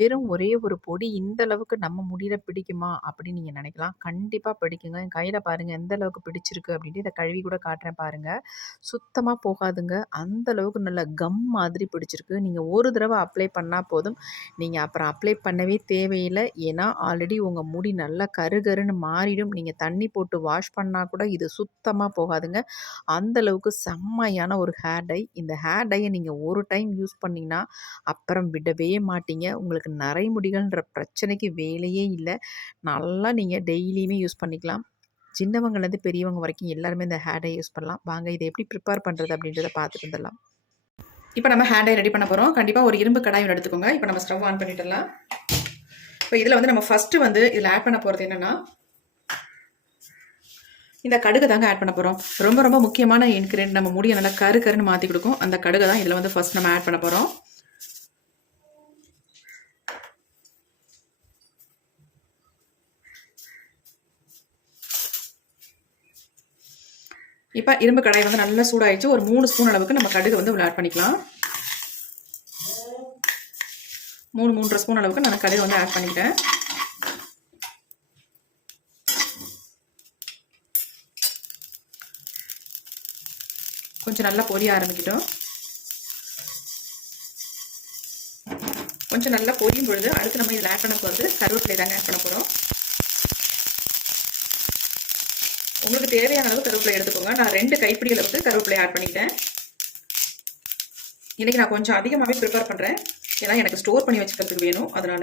வெறும் ஒரே ஒரு பொடி இந்த அளவுக்கு நம்ம முடியில பிடிக்குமா? அப்படின்னு நீங்க நினைக்கலாம். கண்டிப்பா பிடிக்குங்க. என் கையில பாருங்க எந்த அளவுக்கு பிடிச்சிருக்கு அப்படின்ட்டு இத கழுவி கூட காட்டுறேன் பாருங்க. சுத்தமா போகாதுங்க. அந்த அளவுக்கு நல்ல கம் மாதிரி பிடிச்சிருக்கு. நீங்க ஒரு தடவ அப்ளை பண்ணா போதும். நீங்க அப்புறம் அப்ளை பண்ணவே தேவையில்ல. ஏன்னா ஆல்ரெடி உங்க முடி நல்லா கருகருன்னு மாறிடும். நீங்க தண்ணி போட்டு வாஷ் பண்ணா கூட இது சுத்தமா போகாதுங்க. அந்த அளவுக்கு செம்மையான ஒரு ஹேர் டை. இந்த ஹேர் டைய நீங்க ஒரு டைம் யூஸ் பண்ணீங்கன்னா, அப்புறம் விடவே மாட்டீங்க. உங்களுக்கு நரைமுடிகள்ன்ற பிரச்சனைக்கு வேலையே இல்ல. நல்லா நீங்க டெய்லியுமே யூஸ் பண்ணிக்கலாம். சின்னவங்கலேருந்து பெரியவங்க வரைக்கும் எல்லாருமே இந்த ஹேர் டை யூஸ் பண்ணலாம். வாங்க இத எப்படி ப்ரிப்பேர் பண்றது அப்படின்றத பார்த்துட்டு வந்துடலாம். இப்போ நம்ம ஹேர் டை ரெடி பண்ண போறோம். கண்டிப்பா ஒரு இரும்பு கடாய் ஒண்ணு எடுத்துக்கோங்க. இப்போ நம்ம ஸ்டவ் ஆன் பண்ணிடலாம். இப்போ இதுல வந்து நம்ம ஃபர்ஸ்ட் வந்து இதுல ஆட் பண்ண போறது என்னன்னா, இந்த கடுகு தாங்க ஆட் பண்ண போறோம். ரொம்ப ரொம்ப முக்கியமான இன்கிரியன்ட், நம்ம முடிய நல்லா கரு கருன்னு மாத்தி கொடுக்கும். அந்த கடுகு தான் இதுல வந்து ஃபர்ஸ்ட் நம்ம ஆட் பண்ண போறோம். இப்போ இரும்பு கடாய் வந்து நல்லா சூடாயிடுச்சு. ஒரு 3 ஸ்பூன் அளவுக்கு நம்ம கடுகு வந்து உள்ள ஆட் பண்ணிக்கலாம். 3 ஸ்பூன் அளவுக்கு நான் கடுகு வந்து ஆட் பண்ணிட்டேன். கொஞ்சம் நல்லா பொரிய ஆரம்பிக்கட்டும். கொஞ்சம் நல்லா பொரியும் பொழுது அடுத்து நம்ம இதில் ஆட் பண்ண போகிறது கருவேப்பிலை தாங்க ஆட் பண்ண போகிறோம். உங்களுக்கு தேவையான அளவு கருவேப்பிலை எடுத்துக்கோங்க. நான் 2 கைப்பிடி அளவுக்கு கருவேப்பிலை ஆட் பண்ணிட்டேன். இன்னைக்கு நான் கொஞ்சம் அதிகமாகவே ப்ரிப்பேர் பண்ணுறேன். ஏன்னா எனக்கு ஸ்டோர் பண்ணி வச்சுக்கிறதுக்கு வேணும். அதனால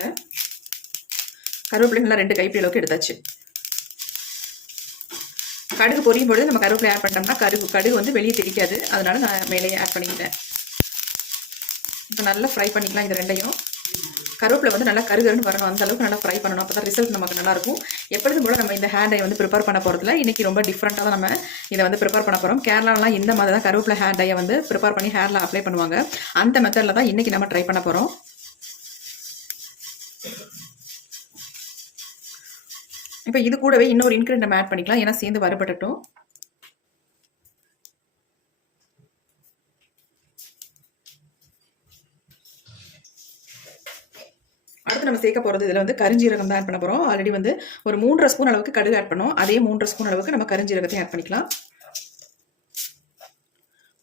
கருவேப்பிலை நல்லா 2 கைப்பிடி அளவுக்கு எடுத்தாச்சு. கடுகு பொரியும் பொழுது நம்ம கருவேப்பிலை ஆட் பண்ணிட்டோம்னா கடுகு வந்து வெளியே தெரிக்காது. அதனால நான் மேலேயே ஆட் பண்ணிக்கிட்டேன். இப்போ நல்லா ஃப்ரை பண்ணிக்கலாம் இது ரெண்டையும். கருவேப்பிலை வந்து நல்லா கருகருன்னு வரணும். அந்த அளவுக்கு நல்லா ஃப்ரை பண்ணணும். அப்போ தான் ரிசல்ட் நமக்கு நல்லா இருக்கும். எப்பொழுதும் போல நம்ம இந்த ஹேர் டை வந்து ப்ரிப்பேர் பண்ண போகிறதுல இன்னைக்கு ரொம்ப டிஃப்ரெண்ட்டாக தான் நம்ம இதை வந்து ப்ரிப்பேர் பண்ண போகிறோம். கேரளாலாம் இந்த மாதிரி தான் கருவேப்பிலை ஹேர் டையை வந்து ப்ரிப்பேர் பண்ணி ஹேரில் அப்ளை பண்ணுவாங்க. அந்த மெத்தடில் தான் இன்னைக்கு நம்ம ட்ரை பண்ண போகிறோம். இப்போ இது கூடவே இன்னொரு இன்கிரியன்ட் நம்ம ஆட் பண்ணிக்கலாம். ஏன்னா சேர்ந்து வறுபடட்டும். அடுத்து நம்ம சேர்க்க போகிறது இதில் வந்து கரிஞ்சீரகம் தான் ஆட் பண்ண போகிறோம். ஆல்ரெடி வந்து ஒரு 3.5 ஸ்பூன் அளவுக்கு கடுகு ஆட் பண்ணோம். அதே 3.5 ஸ்பூன் அளவுக்கு நம்ம கரிஞ்சீரகத்தையும் ஆட் பண்ணிக்கலாம்.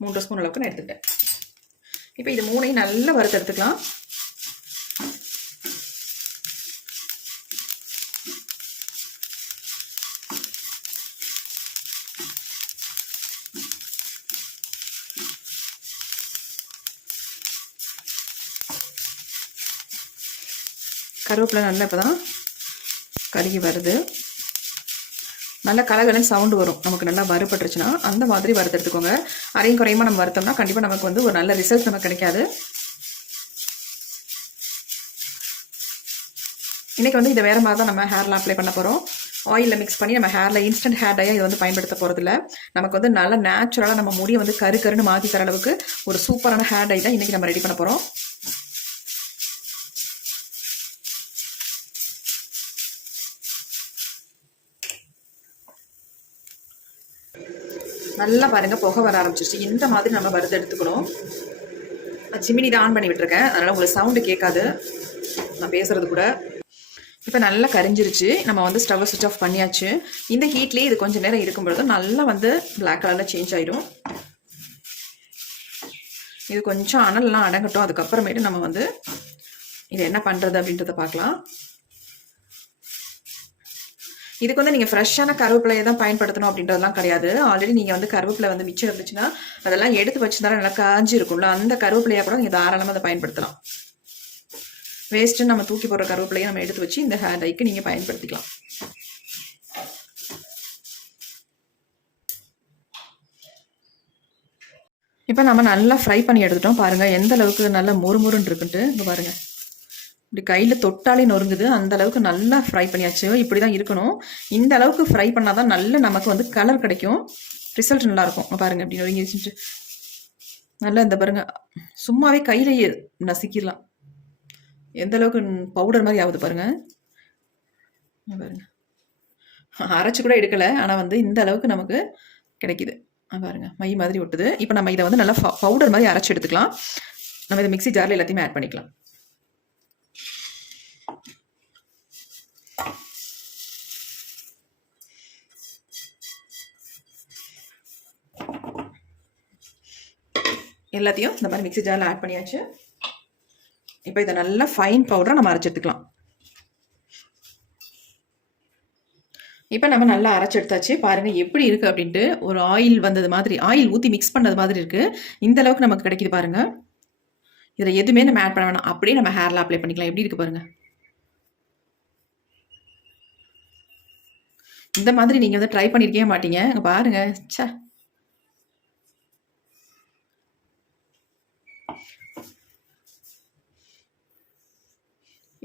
3 ஸ்பூன் அளவுக்கு நான் எடுத்துக்கிட்டேன். இப்போ இது 3ஐயும் நல்லா வறுத்து எடுத்துக்கலாம். கருவேப்பிலை நல்லா இப்போ தான் கருகி வருது. நல்ல கலகலன்னு சவுண்டு வரும். நமக்கு நல்லா வறுபட்டுருச்சுன்னா அந்த மாதிரி வறுத்து எடுத்துக்கோங்க. அரையும் குறையுமா நம்ம வறுத்தோம்னா கண்டிப்பாக நமக்கு வந்து ஒரு நல்ல ரிசல்ட் நமக்கு கிடைக்காது. இன்றைக்கி வந்து இதை வேறு மாதிரி தான் நம்ம ஹேரில் அப்ளை பண்ண போகிறோம். ஆயிலில் மிக்ஸ் பண்ணி நம்ம ஹேரில் இன்ஸ்டன்ட் ஹேர் டையாக இதை வந்து பயன்படுத்த போகிறதில்ல. நமக்கு வந்து நல்ல நேச்சுரலாக நம்ம முடியை வந்து கருன்னு மாற்றி தர அளவுக்கு ஒரு சூப்பரான ஹேர் டை தான் இன்றைக்கி நம்ம ரெடி பண்ண போகிறோம். நல்லா பாருங்கள் புகை வர ஆரம்பிச்சிருச்சு. இந்த மாதிரி நம்ம வறுத்து எடுத்துக்கணும். சிமினி தான் ஆன் பண்ணி விட்டுருக்கேன். அதனால் உங்களுக்கு சவுண்டு கேட்காது நான் பேசுகிறது கூட. இப்போ நல்லா கரிஞ்சிருச்சு. நம்ம வந்து ஸ்டவ்வை சுவிட்ச் ஆஃப் பண்ணியாச்சு. இந்த ஹீட்லேயே இது கொஞ்சம் நேரம் இருக்கும் பொழுது நல்லா வந்து பிளாக் கலரில் சேஞ்ச் ஆகிடும். இது கொஞ்சம் அனல்லாம் அடங்கட்டும். அதுக்கப்புறமேட்டு நம்ம வந்து இது என்ன பண்ணுறது அப்படின்றத பார்க்கலாம். இதுக்கு வந்து நீங்கள் ஃப்ரெஷ்ஷான கருவேப்பிலையை தான் பயன்படுத்தணும் அப்படின்றதெல்லாம் கிடையாது. ஆல்ரெடி நீங்கள் வந்து கருவேப்பிலை வந்து மிச்சம் இருந்துச்சுன்னா அதெல்லாம் எடுத்து வச்சுருந்தாலும் நல்லா காஞ்சி இருக்கும்ல, அந்த கருவேப்பிலையாக கூட நீங்கள் தாராளமாக அதை பயன்படுத்தலாம். வேஸ்ட்டு நம்ம தூக்கி போடுற கருவேப்பிலையை நம்ம எடுத்து வச்சு இந்த ஹேர் டைக்கு நீங்கள் பயன்படுத்திக்கலாம். இப்போ நம்ம நல்லா ஃப்ரை பண்ணி எடுத்துட்டோம். பாருங்கள் எந்த அளவுக்கு நல்லா மொறுமொறுன்னு இருக்குன்ட்டு. இங்கே பாருங்கள், இப்படி கையில் தொட்டாலே நொறுங்குது. அந்த அளவுக்கு நல்லா ஃப்ரை பண்ணியாச்சு. இப்படி தான் இருக்கணும். இந்த அளவுக்கு ஃப்ரை பண்ணால் தான் நல்ல நமக்கு வந்து கலர் கிடைக்கும், ரிசல்ட் நல்லாயிருக்கும். பாருங்கள் இப்படி நொறுங்கி வச்சுட்டு நல்லா இந்த பாருங்கள் சும்மாவே கையிலேயே நசுக்கிடலாம். எந்த அளவுக்கு பவுடர் மாதிரி ஆகுது பாருங்கள். பாருங்கள் அரைச்சி கூட எடுக்கலை, ஆனால் வந்து இந்த அளவுக்கு நமக்கு கிடைக்குது. பாருங்கள் மை மாதிரி ஒட்டுது. இப்போ நம்ம இதை வந்து நல்லா பவுடர் மாதிரி அரைச்சி எடுத்துக்கலாம். நம்ம இதை மிக்ஸி ஜாரில் எல்லாத்தையுமே ஆட் பண்ணிக்கலாம். எல்லாத்தையும் இந்த மாதிரி மிக்ஸி ஜாரில் ஆட் பண்ணியாச்சு. இப்போ இதை நல்லா ஃபைன் பவுடராக நம்ம அரைச்சி எடுத்துக்கலாம். இப்போ நம்ம நல்லா அரைச்சி எடுத்தாச்சு. பாருங்கள் எப்படி இருக்குது அப்படின்ட்டு. ஒரு ஆயில் வந்தது மாதிரி, ஆயில் ஊற்றி மிக்ஸ் பண்ணது மாதிரி இருக்குது. இந்த அளவுக்கு நமக்கு கிடைக்குது பாருங்கள். இதில் எதுவுமே நம்ம ஆட் பண்ண வேணாம், அப்படியே நம்ம ஹேரில் அப்ளை பண்ணிக்கலாம். எப்படி இருக்குது பாருங்கள். இந்த மாதிரி நீங்கள் வந்து ட்ரை பண்ணியிருக்கவே மாட்டீங்க. இங்கே பாருங்கள். சே,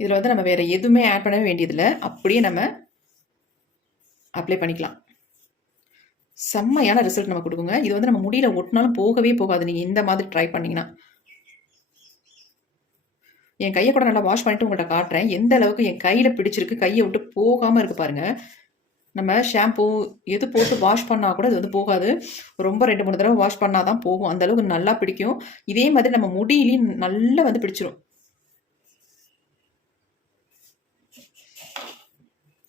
இதில் வந்து நம்ம வேறு எதுவுமே ஆட் பண்ணவே வேண்டியதில்லை, அப்படியே நம்ம அப்ளை பண்ணிக்கலாம். செம்மையான ரிசல்ட் நம்ம கொடுக்குங்க. இது வந்து நம்ம முடியல ஒட்டினாலும் போகவே போகாது நீங்கள் இந்த மாதிரி ட்ரை பண்ணிங்கன்னா. என் கையை கூட நல்லா வாஷ் பண்ணிட்டு உங்கள்கிட்ட காட்டுறேன் எந்த அளவுக்கு என் கையில் பிடிச்சிருக்கு, கையை விட்டு போகாமல் இருக்குது பாருங்கள். நம்ம ஷாம்பூ எது போட்டு வாஷ் பண்ணால் கூட இது வந்து போகாது. ரொம்ப 2-3 தடவை வாஷ் பண்ணால் தான் போகும். அந்த அளவுக்கு நல்லா பிடிக்கும். இதே மாதிரி நம்ம முடியிலையும் நல்லா வந்து பிடிச்சிரும்.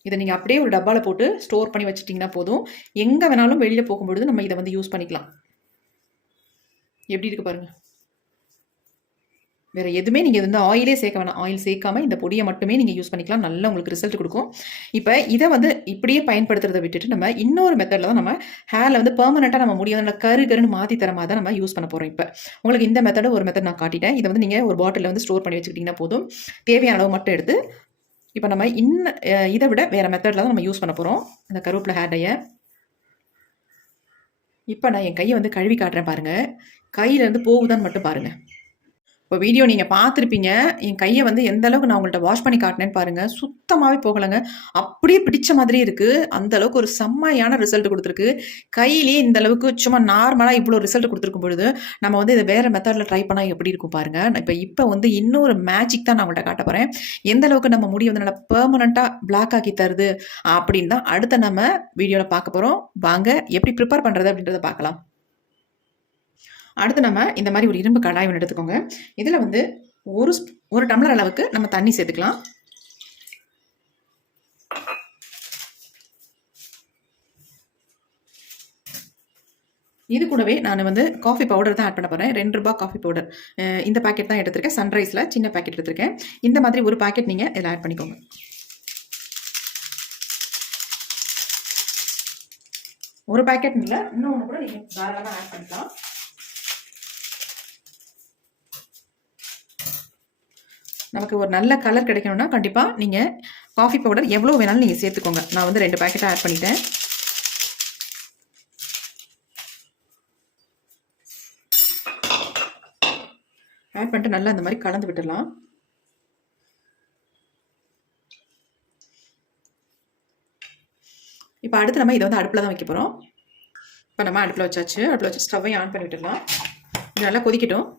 இதை நீங்கள் அப்படியே ஒரு டப்பாவில் போட்டு ஸ்டோர் பண்ணி வச்சுட்டிங்கன்னா போதும். எங்கே வேணாலும் வெளியில் போகும்பொழுது நம்ம இதை வந்து யூஸ் பண்ணிக்கலாம். எப்படி இருக்குது பாருங்கள். வேறு எதுவுமே நீங்கள் வந்து ஆயிலே சேர்க்க வேணாம். ஆயில் சேர்க்காமல் இந்த பொடியை மட்டுமே நீங்கள் யூஸ் பண்ணிக்கலாம். நல்லா உங்களுக்கு ரிசல்ட் கொடுக்கும். இப்போ இதை வந்து இப்படியே பயன்படுத்துறதை விட்டுட்டு நம்ம இன்னொரு மெத்தடில் தான் நம்ம ஹேரில் வந்து பெர்மனெண்ட்டாக நம்ம முடியும் நல்லா கருன்னு மாற்றி தர மாதிரி தான் நம்ம யூஸ் பண்ண போகிறோம். இப்போ உங்களுக்கு இந்த மெத்தடு ஒரு மெத்தட் நான் காட்டிட்டேன். இதை வந்து நீங்கள் ஒரு பாட்டிலில் வந்து ஸ்டோர் பண்ணி வச்சுக்கிட்டிங்கன்னா போதும். தேவையான அளவு மட்டும் எடுத்து இப்போ நம்ம இதை விட வேறு மெத்தடில் தான் நம்ம யூஸ் பண்ண போகிறோம் இந்த கருவேப்பிலை ஹேர் டையை. இப்போ நான் என் கையை வந்து கழுவி காட்டுறேன் பாருங்கள். கையிலேருந்து போகுதான்னு மட்டும் பாருங்கள். இப்போ வீடியோ நீங்கள் பார்த்துருப்பீங்க. என் கையை வந்து எந்த அளவுக்கு நான் உங்கள்கிட்ட வாஷ் பண்ணி காட்டினேன்னு பாருங்கள். சுத்தமாகவே போகலைங்க. அப்படியே பிடிச்ச மாதிரியே இருக்குது. அந்த அளவுக்கு ஒரு செம்மையான ரிசல்ட் கொடுத்துருக்கு. கையிலேயே இந்த அளவுக்கு சும்மா நார்மலாக இவ்வளோ ரிசல்ட் கொடுத்துருக்கும் பொழுது நம்ம வந்து இதை வேறு மெத்தடில் ட்ரை பண்ணால் எப்படி இருக்கும் பாருங்கள். இப்போ வந்து இன்னொரு மேஜிக் தான் நான் உங்கள்கிட்ட காட்ட போகிறேன். எந்த அளவுக்கு நம்ம முடி வந்து நல்லா பெர்மனண்ட்டாக பிளாக் ஆக்கி தருது அப்படின்னு தான் அடுத்த நம்ம வீடியோவில் பார்க்க போகிறோம். வாங்க எப்படி ப்ரிப்பேர் பண்ணுறது அப்படின்றத பார்க்கலாம். அடுத்து நம்ம இந்த மாதிரி ஒரு இரும்பு கடாய் ஒன்று எடுத்துக்கோங்க. இதில் வந்து ஒரு டம்ளர் அளவுக்கு நம்ம தண்ணி சேர்த்துக்கலாம். இது கூடவே நான் வந்து காஃபி பவுடர் தான் ஆட் பண்ண போகிறேன். 2 ரூபாய் காஃபி பவுடர். இந்த பேக்கெட் தான் எடுத்திருக்கேன். சன்ரைஸில் சின்ன பேக்கெட் எடுத்திருக்கேன். இந்த மாதிரி ஒரு பேக்கெட் நீங்கள் இதில் ஆட் பண்ணிக்கோங்க. ஒரு பேக்கெட் இல்லை, இன்னொன்று கூட நீங்கள் தாராளமாக ஆட் பண்ணிக்கலாம். நமக்கு ஒரு நல்ல கலர் கிடைக்கணும்னா கண்டிப்பாக நீங்கள் காஃபி பவுடர் எவ்வளோ வேணாலும் நீங்கள் சேர்த்துக்கோங்க. நான் வந்து 2 பேக்கெட்டாக ஆட் பண்ணிட்டேன். ஆட் பண்ணிட்டு நல்லா இந்த மாதிரி கலந்து விட்டுடலாம். இப்போ அடுத்து நம்ம இதை வந்து அடுப்பில் தான் வைக்க போகிறோம். இப்போ நம்ம அடுப்பில் வச்சாச்சு. அடுப்பில் வச்சு ஸ்டவ்வையும் ஆன் பண்ணி விட்டுடலாம். இது நல்லா கொதிக்கட்டும்.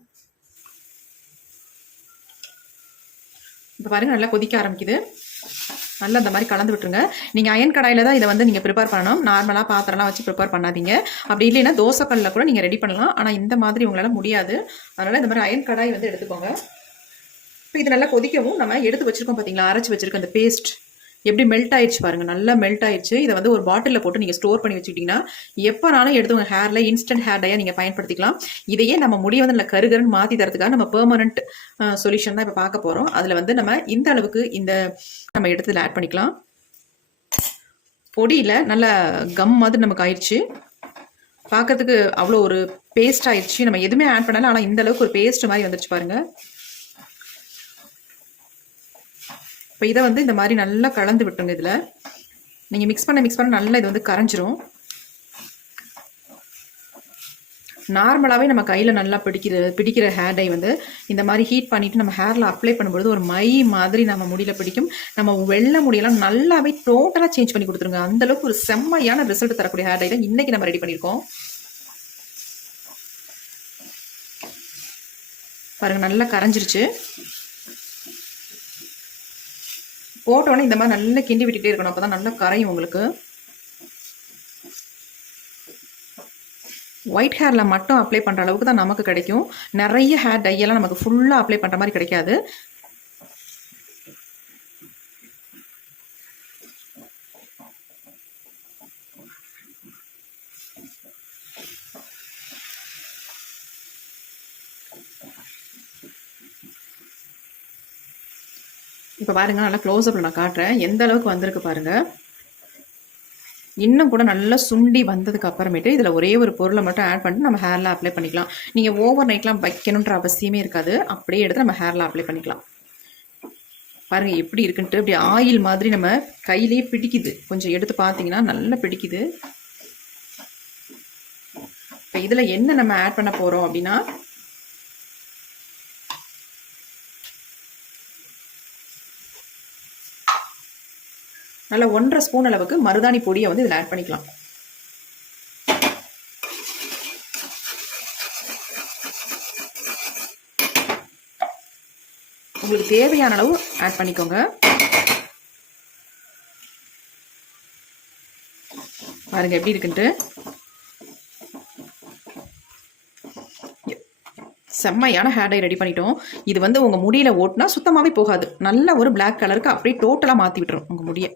இப்போ பாருங்கள் நல்லா கொதிக்க ஆரம்பிக்குது. நல்லா இந்த மாதிரி கலந்து விட்டுருங்க. நீங்கள் அயன் கடாயில் தான் இதை வந்து நீங்கள் ப்ரிப்பேர் பண்ணணும். நார்மலாக பாத்திரம்லாம் வச்சு ப்ரிப்பேர் பண்ணாதீங்க. அப்படி இல்லைன்னா தோசைக்கல்லில் கூட நீங்கள் ரெடி பண்ணலாம். ஆனால் இந்த மாதிரி உங்களால் முடியாது. அதனால் இந்த மாதிரி அயன் கடாய் வந்து எடுத்துக்கோங்க. இப்போ இது நல்லா கொதிக்கவும் நம்ம எடுத்து வச்சுருக்கோம் பார்த்தீங்களா, அரைச்சி வச்சுருக்க அந்த பேஸ்ட் எப்படி மெல்ட் ஆயிடுச்சு பாருங்கள். நல்லா மெல்ட் ஆயிடுச்சு. இதை வந்து ஒரு பாட்டிலில் போட்டு நீங்கள் ஸ்டோர் பண்ணி வச்சுக்கிட்டிங்கன்னா எப்போனாலும் எடுத்து உங்கள் ஹேரில் இன்ஸ்டன்ட் ஹேர் டையாக நீங்கள் பயன்படுத்திக்கலாம். இதையே நம்ம முடிய வந்து நல்லா கருகருன்னு மாற்றி தரதுக்காக நம்ம பெர்மனன்ட் சொல்யூஷன் தான் இப்போ பார்க்க போகிறோம். அதில் வந்து நம்ம இந்த அளவுக்கு இந்த நம்ம எடுத்து ஆட் பண்ணிக்கலாம். பொடியில் நல்ல கம் மாதிரி நமக்கு ஆயிடுச்சு. பார்க்கறதுக்கு அவ்வளோ ஒரு பேஸ்ட் ஆயிடுச்சு. நம்ம எதுவுமே ஆட் பண்ணல, ஆனால் இந்த அளவுக்கு ஒரு பேஸ்ட் மாதிரி வந்துருச்சு பாருங்கள். இப்போ இதை வந்து இந்த மாதிரி நல்லா கலந்து விட்டுருங்க. இதில் நீங்கள் மிக்ஸ் பண்ண நல்லா இது வந்து கரைஞ்சிரும். நார்மலாகவே நம்ம கையில் நல்லா பிடிக்கிற ஹேர் டை வந்து இந்த மாதிரி ஹீட் பண்ணிவிட்டு நம்ம ஹேரில் அப்ளை பண்ணும்போது ஒரு மை மாதிரி நம்ம முடியல பிடிக்கும். நம்ம வெள்ளை முடியெல்லாம் நல்லாவே டோட்டலாக சேஞ்ச் பண்ணி கொடுத்துருங்க. அந்தளவுக்கு ஒரு செம்மையான ரிசல்ட் தரக்கூடிய ஹேர் டை தான் இன்றைக்கி நம்ம ரெடி பண்ணியிருக்கோம். பாருங்கள் நல்லா கரைஞ்சிருச்சு. போட்டோன்னே இந்த மாதிரி நல்லா கிண்டி விட்டுட்டே இருக்கணும். அப்போ தான் நல்லா கரையும் உங்களுக்கு. ஒயிட் ஹேரில் மட்டும் அப்ளை பண்ணுற அளவுக்கு தான் நமக்கு கிடைக்கும். நிறைய ஹேர் டையெல்லாம் நமக்கு ஃபுல்லாக அப்ளை பண்ணுற மாதிரி கிடைக்காது. இப்போ பாருங்கள், நல்லா க்ளோஸ்அப்பில் நான் காட்டுறேன் எந்த அளவுக்கு வந்திருக்கு பாருங்கள். இன்னும் கூட நல்லா சுண்டி வந்ததுக்கு அப்புறமேட்டு இதில் ஒரே ஒரு பொருளை மட்டும் ஆட் பண்ணிட்டு நம்ம ஹேரில் அப்ளை பண்ணிக்கலாம். நீங்கள் ஓவர் நைட்லாம் வைக்கணுன்ற அவசியமே இருக்காது. அப்படியே எடுத்து நம்ம ஹேரில் அப்ளை பண்ணிக்கலாம். பாருங்கள் எப்படி இருக்குன்ட்டு. இப்படி ஆயில் மாதிரி நம்ம கையிலேயே பிடிக்குது. கொஞ்சம் எடுத்து பார்த்தீங்கன்னா நல்லா பிடிக்குது. இப்போ இதில் என்ன நம்ம ஆட் பண்ண போகிறோம் அப்படின்னா, நல்லா 1.5 ஸ்பூன் அளவுக்கு மருதாணி பொடியை வந்து இதில் ஆட் பண்ணிக்கலாம். உங்களுக்கு தேவையான அளவு ஆட் பண்ணிக்கோங்க. பாருங்க எப்படி இருக்குன்ட்டு. செம்மையான ஹேர் டை ரெடி பண்ணிட்டோம். இது வந்து உங்கள் முடியில் ஓட்டினா சுத்தமாகவே போகாது. நல்ல ஒரு பிளாக் கலருக்கு அப்படியே டோட்டலாக மாற்றி விட்டுரும் உங்கள் முடியை.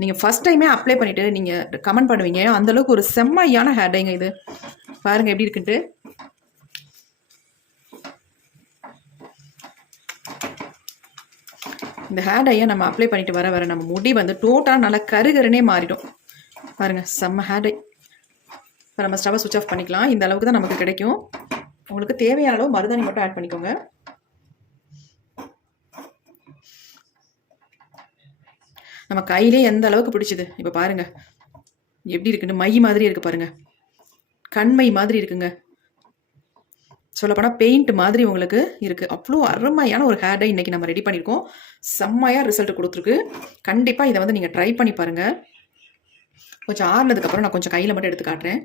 நீங்கள் ஃபஸ்ட் டைமே அப்ளை பண்ணிவிட்டு நீங்கள் கமெண்ட் பண்ணுவீங்க. அந்தளவுக்கு ஒரு செம்மையான ஹேர் டைங்க இது. பாருங்கள் எப்படி இருக்குன்ட்டு. இந்த ஹேர் டையை நம்ம அப்ளை பண்ணிட்டு வர நம்ம முடி வந்து டோட்டலாக நல்லா கருகருனே மாறிடும். பாருங்கள் செம்ம ஹேர் டை. இப்போ நம்ம ஸ்டவ்வை சுவிட்ச் ஆஃப் பண்ணிக்கலாம். இந்த அளவுக்கு தான் நமக்கு கிடைக்கும். உங்களுக்கு தேவையான அளவு மருதாணி மட்டும் ஆட் பண்ணிக்கோங்க. நம்ம கையிலே எந்த அளவுக்கு பிடிச்சது இப்போ பாருங்க எப்படி இருக்குன்னு. மை மாதிரி இருக்கு பாருங்க, கண்மை மாதிரி இருக்குங்க. சொல்லப்போனால் பெயிண்ட் மாதிரி உங்களுக்கு இருக்குது. அவ்வளோ அருமையான ஒரு ஹேர் டை இன்றைக்கி நம்ம ரெடி பண்ணியிருக்கோம். செம்மையாக ரிசல்ட் கொடுத்துருக்கு. கண்டிப்பாக இதை வந்து நீங்கள் ட்ரை பண்ணி பாருங்கள். கொஞ்சம் ஆறுனதுக்கப்புறம் நான் கொஞ்சம் கையில் மட்டும் எடுத்து காட்டுறேன்.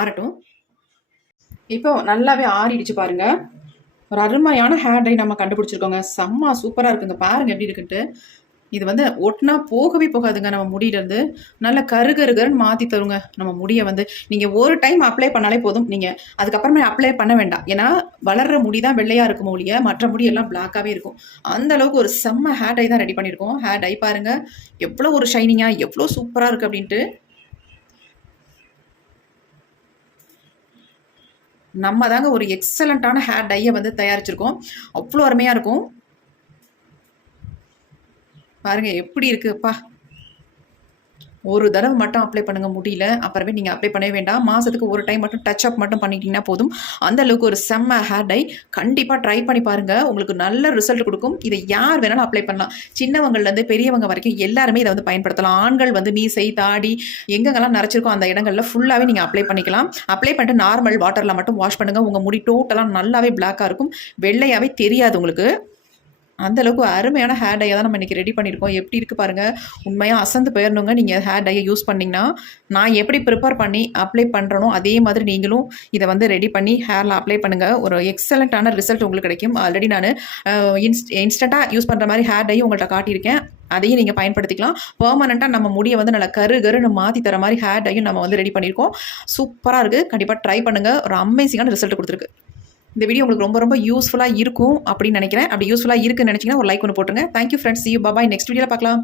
ஆறட்டும். இப்போ நல்லாவே ஆறிடுச்சு பாருங்க. ஒரு அருமையான ஹேர் டை நம்ம கண்டுபிடிச்சிருக்கோங்க. செம்ம சூப்பராக இருக்குங்க. பாருங்கள் எப்படி இருக்குன்ட்டு. இது வந்து ஒட்டினா போகவே போகாதுங்க. நம்ம முடியிலேருந்து நல்ல கருகருகருன்னு மாற்றி தருங்க நம்ம முடியை வந்து. நீங்கள் ஒரு டைம் அப்ளை பண்ணாலே போதும். நீங்கள் அதுக்கப்புறமே அப்ளை பண்ண வேண்டாம். ஏன்னா வளர்கிற முடி தான் வெள்ளையாக இருக்கும் ஒழிய மற்ற முடியெல்லாம் பிளாக்காகவே இருக்கும். அந்த அளவுக்கு ஒரு செம்ம ஹேர் டை தான் ரெடி பண்ணியிருக்கோம். ஹேர் டை பாருங்கள் எவ்வளோ ஒரு ஷைனிங்காக எவ்வளோ சூப்பராக இருக்குது அப்படின்ட்டு. நம்ம தாங்க ஒரு எக்ஸலண்ட்டான ஹேர் டையை வந்து தயாரிச்சிருக்கோம். அவ்வளோ அருமையாக இருக்கும். பாருங்க எப்படி இருக்குப்பா. ஒரு தடவை மட்டும் அப்ளை பண்ணுங்க முடியல, அப்புறமே நீங்கள் அப்ளை பண்ணவே வேண்டாம். மாதத்துக்கு ஒரு டைம் மட்டும் டச் அப் மட்டும் பண்ணிட்டீங்கன்னா போதும். அந்த அளவுக்கு ஒரு செம்ம ஹேர் டை. கண்டிப்பாக ட்ரை பண்ணி பாருங்கள். உங்களுக்கு நல்ல ரிசல்ட் கொடுக்கும். இதை யார் வேணாலும் அப்ளை பண்ணலாம். சின்னவங்கள்லேருந்து பெரியவங்க வரைக்கும் எல்லாருமே இதை வந்து பயன்படுத்தலாம். ஆண்கள் வந்து மீசை தாடி எங்கெங்கெல்லாம் நரைச்சிருக்கோ அந்த இடங்களில் ஃபுல்லாகவே நீங்கள் அப்ளை பண்ணிக்கலாம். அப்ளை பண்ணிட்டு நார்மல் வாட்டரில் மட்டும் வாஷ் பண்ணுங்கள். உங்கள் முடி டோட்டலாக நல்லாவே பிளாக்காக இருக்கும். வெள்ளையாகவே தெரியாது உங்களுக்கு. அந்தளவுக்கு அருமையான ஹேர் டையை தான் நம்ம இன்றைக்கி ரெடி பண்ணியிருக்கோம். எப்படி இருக்குது பாருங்கள். உண்மையாக அசந்து போயிடணுங்க நீங்கள் ஹேர் டையை யூஸ் பண்ணிங்கன்னா. நான் எப்படி ப்ரிப்பேர் பண்ணி அப்ளை பண்ணுறனோ அதே மாதிரி நீங்களும் இதை வந்து ரெடி பண்ணி ஹேரில் அப்ளை பண்ணுங்கள். ஒரு எக்ஸலண்ட்டான ரிசல்ட் உங்களுக்கு கிடைக்கும். ஆல்ரெடி நான் இன்ஸ்டண்ட்டாக யூஸ் பண்ணுற மாதிரி ஹேர் டையும் உங்கள்கிட்ட காட்டியிருக்கேன். அதையும் நீங்கள் பயன்படுத்திக்கலாம். பெர்மனெண்ட்டாக நம்ம முடியை வந்து நல்லா கருன்னு மாற்றி தர மாதிரி ஹேர் டையும் நம்ம வந்து ரெடி பண்ணியிருக்கோம். சூப்பராக இருக்குது. கண்டிப்பாக ட்ரை பண்ணுங்கள். ஒரு அமேசிங்கான ரிசல்ட் கொடுத்துருக்கு. இந்த வீடியோ உங்களுக்கு ரொம்ப ரொம்ப யூஸ்ஃபுல்லாக இருக்கும் அப்படின்னு நினைக்கிறேன். அப்படி யூஸ்ஃபுல்லாக இருக்குன்னு நினச்சிங்கன்னா ஒரு லைக் ஒன்று போட்டுருங்க. Thank you friends. See you. Bye bye. Next வீடியோவில் பார்க்கலாம்.